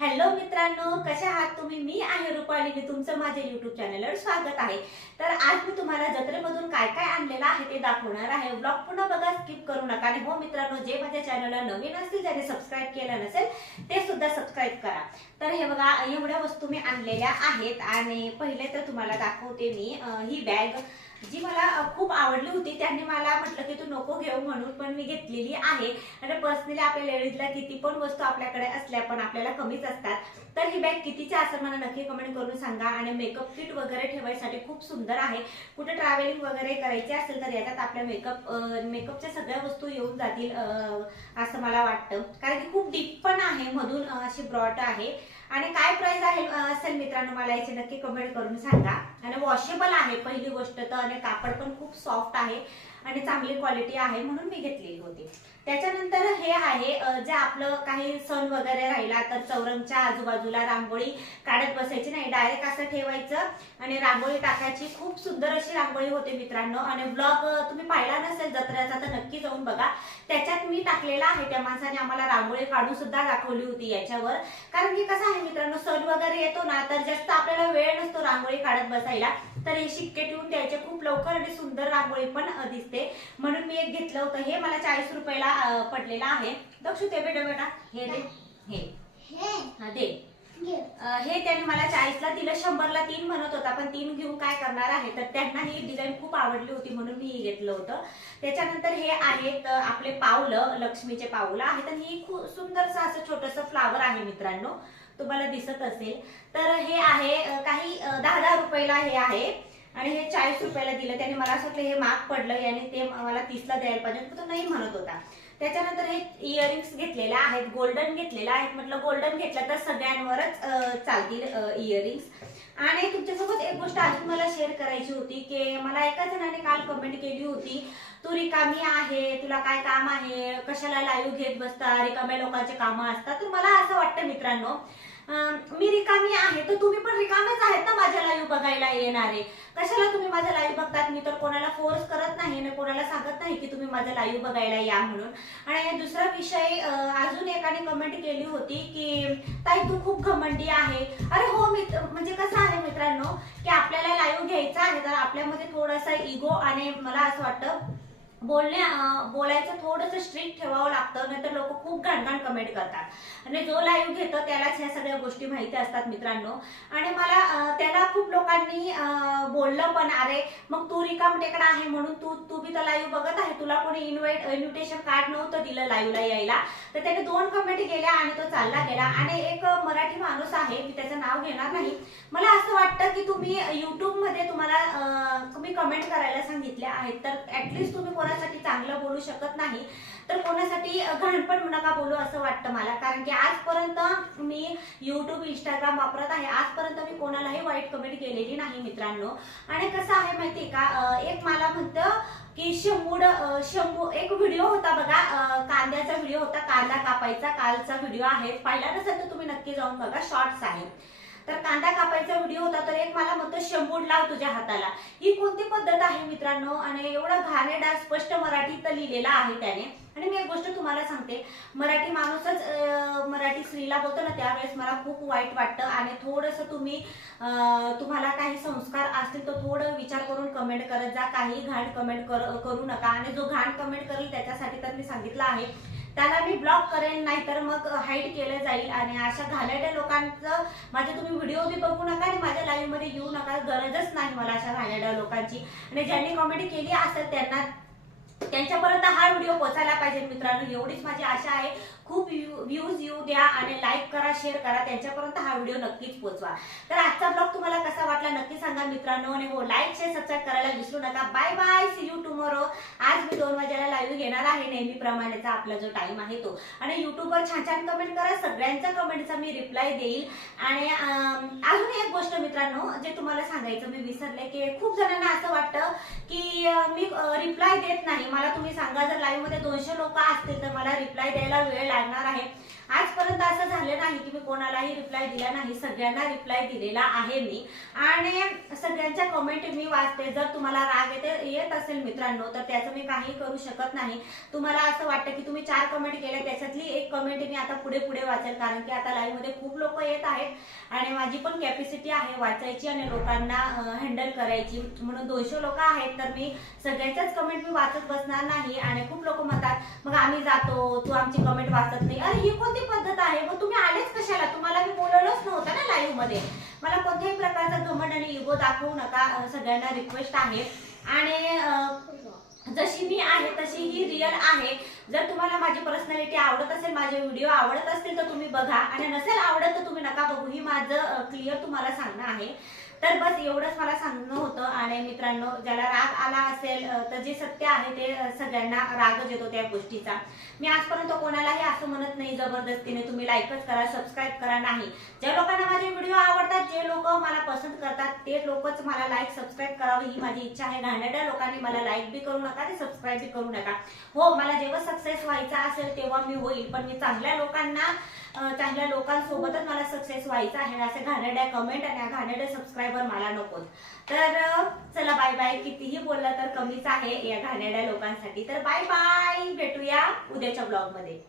Hello मित्रांनो कशा आहात तुम्ही? मी आहे रुपाली मी तुमचं माझ्या युट्यूब चॅनलवर स्वागत आहे. तर आज मी तुम्हाला जत्रेमधून काय काय आणलेलं आहे ते दाखवणार आहे. ब्लॉग पुन्हा बघा स्किप करू नका. आणि हो मित्रांनो जे माझ्या चॅनलला नवीन असतील ज्याने सबस्क्राईब केलं नसेल ते सुद्धा सबस्क्राईब करा. तर हे बघा एवढ्या वस्तू मी आणलेल्या आहेत. आणि पहिले तर तुम्हाला दाखवते मी ही बॅग जी मला खूप आवडली होती त्यांनी मला म्हटलं की तू नको घेऊ म्हणून पण मी घेतलेली आहे. आणि पर्सनली आपल्या लेडीजला किती पण वस्तू आपल्याकडे असल्या पण आपल्याला कमीच असतात. तर ही बॅग कितीची असेल मला नक्की कमेंट करून सांगा. आणि मेकअप किट वगैरे ठेवायसाठी खूप सुंदर आहे. कुठे ट्रॅव्हलिंग वगैरे करायची असेल तर याच्यात आपल्या मेकअप मेकअपच्या सगळ्या वस्तू येऊन जातील असं मला वाटतं. कारण की खूप डीप पण आहे मधून अशी ब्रॉड आहे. आणि काय प्राइस आहे असेल मित्रांनो मला याची नक्की कमेंट करून सांगा. आणि वॉशेबल आहे पहिली गोष्ट तर आणि कापड पण खूप सॉफ्ट आहे. आणि चांगली क्वालिटी आहे म्हणून मी घेतलेली होती. त्याच्यानंतर हे आहे जे आपलं काही सण वगैरे राहिला तर चौरंगच्या आजूबाजूला रांगोळी काढत बसायची नाही. डायरेक्ट असं ठेवायचं आणि रांगोळी टाकायची. खूप सुंदर अशी रांगोळी होते मित्रांनो. आणि ब्लॉग तुम्ही पाहिला नसेल जत्रेचा तर नक्की जाऊन बघा. त्याच्यात मी टाकलेला आहे त्या माणसाने आम्हाला रांगोळी काढून सुद्धा दाखवली होती याच्यावर. कारण की कसं आहे मित्रांनो सण वगैरे येतो ना तर जास्त आपल्याला वेळ नसतो रांगोळी काढत बसायला. तर हे शिक्के ठेवून द्यायचे. खूप लवकर आणि सुंदर रांगोळी पण दिसते. दिसते. म्हणून मी एक घेतलं होतं. हे मला चाळीस रुपयाला पडलेलं आहे. दक्षू ते बेटा बेटा. हे दे. हे. हा. दे. हे त्याने मला चाळीसला दिलं. शंभरला तीन म्हणत होता. पण तीन घेऊन काय करणार आहे? तर त्यांना ही डिझाईन खूप आवडली होती म्हणून मी ही घेतलं होतं. त्याच्यानंतर हे आहेत आपले पावलं लक्ष्मीचे पावलं आहेत. आणि ही खूप सुंदरसं असं छोटंसं फ्लावर आहे मित्रांनो. तुम्हाला दिसत असेल. तर हे आहे काही दहा दहा रुपयाला हे आहे. आणि हे चाळीस रुपयाला दिलं. त्याने मला असं वाटलं हे माग पडलं याने ते मला तीसला द्यायला पाहिजे. तो नाही म्हणत होता. त्याच्यानंतर हे इयरिंग्स घेतलेल्या आहेत गोल्डन घेतलेला आहेत. म्हटलं गोल्डन घेतलं तर सगळ्यांवरच चालतील इयरिंग्स आणि तुमच्यासोबत एक गोष्ट अजून मला शेअर करायची होती की मला एका जणाने काल कमेंट केली होती तू रिकामी आहे तुला काय काम आहे कशाला लाईव्ह घेत बसता रिकाम्या लोकांचे कामं असतात? तर मला असं वाटतं मित्रांनो मी रिकामी आहे तर तुम्ही पण रिकामेच आहेत ना माझ्या लाईव्ह बघायला येणारे. कशाला तुम्ही माझं लाईव्ह बघतात? मी तर कोणाला फोर्स करत नाही आणि कोणाला सांगत नाही की तुम्ही माझा लाईव्ह बघायला या म्हणून. आणि दुसरा विषय अजून एकाने कमेंट केली होती की ताई तू खूप घमंडी आहे. अरे हो मित्र म्हणजे कसं आहे मित्रांनो की आपल्याला लाईव्ह घ्यायचा आहे तर आपल्यामध्ये थोडासा इगो आणि मला असं वाटतं बोलण्या बोलायचं थोडंसं स्ट्रिक्ट ठेवावं लागतं नाहीतर लोक खूप घाणघाण कमेंट करतात. आणि जो लाईव्ह घेतो त्यालाच ह्या सगळ्या गोष्टी माहिती असतात मित्रांनो. आणि मला त्याला खूप लोकांनी बोललं पण अरे मग तू रिकाम टेकडा आहे म्हणून तू तू बी तर लाईव्ह बघत आहे. तुला कोणी इन्व्हाइट इन्व्हिटेशन कार्ड नव्हतं दिलं लाईव्हला यायला. तर त्याने दोन कमेंट केल्या आणि तो चालला गेला. आणि एक मराठी माणूस आहे मी त्याचं नाव घेणार नाही. मला असं वाटतं की तुम्ही युट्यूबमध्ये तुम्हाला तुम्ही कमेंट करायला सांगितलं. आहेत. तर ऍटलिस्ट तुम्ही कोणासाठी चांगलं बोलू शकत नाही. तर कोणासाठी घाणपण नका बोलू असं वाटतं मला. कारण की आजपर्यंत मी युट्यूब इंस्टाग्राम वापरत आहे. आजपर्यंत मी कोणालाही वाईट कमेंट केलेली नाही मित्रांनो. आणि कसं आहे माहिती का? एक मला म्हणतं की शंभूड शंभू एक व्हिडिओ होता बघा. कांद्याचा व्हिडिओ होता. कांदा कापायचा. कालचा व्हिडिओ आहे. पाहिला नसेल तर तुम्ही नक्की जाऊन बघा. शॉर्ट्स आहे. तर कांदा कापायचा व्हिडिओ होता तर एक मला म्हणतो शंभूड लाव तुझ्या हाताला. ही कोणती पद्धत आहे मित्रांनो? आणि एवढा घाणेडा स्पष्ट मराठीत लिहिलेला आहे त्याने. आणि मी एक गोष्ट तुम्हाला सांगते. मराठी माणूसच मराठी स्त्रीला बोलतो ना त्यावेळेस मला खूप वाईट वाटतं. आणि थोडंसं तुम्ही तुम्हाला काही संस्कार असतील तर थोडं विचार करून कमेंट करत जा. काही घाण कमेंट करू नका. आणि जो घाण कमेंट करेल त्याच्यासाठी तर मी सांगितलं आहे. त्याला मी ब्लॉक करेन नाहीतर मग हाईड केलं जाईल. आणि अशा घाणेरड्या लोकांचं माझे तुम्ही व्हिडिओ बी बघू नका आणि माझ्या लाईव्हमध्ये येऊ नका. गरजच नाही मला अशा घाणेरड्या लोकांची. आणि ज्यांनी कॉमेडी केली असेल त्यांना त्यांच्यापर्यंत हा व्हिडिओ पोहोचायला पाहिजे मित्रांनो. एवढीच माझी आशा आहे. खूप व्ह्यूज येऊ द्या आणि लाईक करा शेअर करा. त्यांच्यापर्यंत हा व्हिडिओ नक्कीच पोहोचवा. तर आजचा ब्लॉग तुम्हाला कसा वाटला नक्की सांगा मित्रांनो. आणि हो लाईक शेअर सबस्क्राईब करायला विसरू नका. Bye bye see you tomorrow आज मी दोन वाजेला लाईव्ह घेणार आहे नेहमीप्रमाणेचा आपला जो टाइम आहे तो. आणि युट्यूबवर छान छान कमेंट करा. सगळ्यांच्या कमेंटचा मी रिप्लाय देईल. आणि अजून एक गोष्ट मित्रांनो जे तुम्हाला सांगायचं मी विसरले की खूप जणांना असं वाटतं की मी रिप्लाय देत नाही. मला तुम्ही सांगा जर लाईव्हमध्ये दोनशे लोक असतील तर मला रिप्लाय द्यायला वेळ लागेल. आणणार आहे. आजपर्यंत असं झालं नाही की मी कोणालाही रिप्लाय दिला नाही सगळ्यांना रिप्लाय दिलेला आहे मी. आणि सगळ्यांच्या कमेंट मी वाचते. जर तुम्हाला राग येते येत असेल मित्रांनो तर त्याचं मी काही करू शकत नाही. तुम्हाला असं वाटतं की तुम्ही चार कमेंट केल्या त्याच्यातली एक कमेंट मी आता पुढे पुढे वाचेल. कारण की आता लाईव्हमध्ये खूप लोक येत आहेत आणि माझी पण कॅपॅसिटी आहे वाचायची आणि लोकांना हँडल करायची. म्हणून दोनशे लोक आहेत तर मी सगळ्यांच्याच कमेंट मी वाचत बसणार नाही. आणि खूप लोक म्हणतात मग आम्ही जातो तू आमची कमेंट वाटत नाही. अरे ही कोणती पद्धत आहे? मग तुम्ही आलेच कशाला? तुम्हाला मी बोलवलंच नव्हतं ना लाईव्हमध्ये. मला कोणत्याही प्रकारचा घमंड आणि इगो दाखवू नका सगळ्यांना रिक्वेस्ट आहे. आणि जशी मी आहे तशी ही रिअल आहे. जर तुम्हाला माझी पर्सनॅलिटी आवडत असेल माझे व्हिडिओ आवडत असतील तर तुम्ही बघा. आणि नसेल आवडत तर तुम्ही नका बघू. ही माझं क्लिअर तुम्हाला सांगणं आहे. तर बस एवढंच मला सांगणं होतं आणि मित्रांनो ज्याला राग आला असेल तर जे सत्य आहे ते सगळ्यांना रागच येतो त्या गोष्टीचा. मी आजपर्यंत कोणालाही असं म्हणत नाही जबरदस्तीने तुम्ही लाईकच करा सबस्क्राईब करा नाही. ज्या लोकांना माझे व्हिडिओ आवडतात जे लोक मला पसंत करतात ते लोकच मला लाईक सबस्क्राईब करावं ही माझी इच्छा आहे. घाणेड्या लोकांनी मला लाईक बी करू नका ते सबस्क्राईब बी करू नका. हो मला जेव्हा सक्सेस व्हायचा असेल तेव्हा मी होईल पण मी चांगल्या लोकांना चांगल्या लोकांसोबतच मला सक्सेस व्हायचं आहे असे घाणेरड्या कमेंट आणि घाणेरडे सबस्क्रायबर मला नकोत. तर चला बाय बाय कितीही बोललं तर कमीच आहे या घाणेरड्या लोकांसाठी. तर बाय बाय भेटूया उद्याच्या ब्लॉगमध्ये.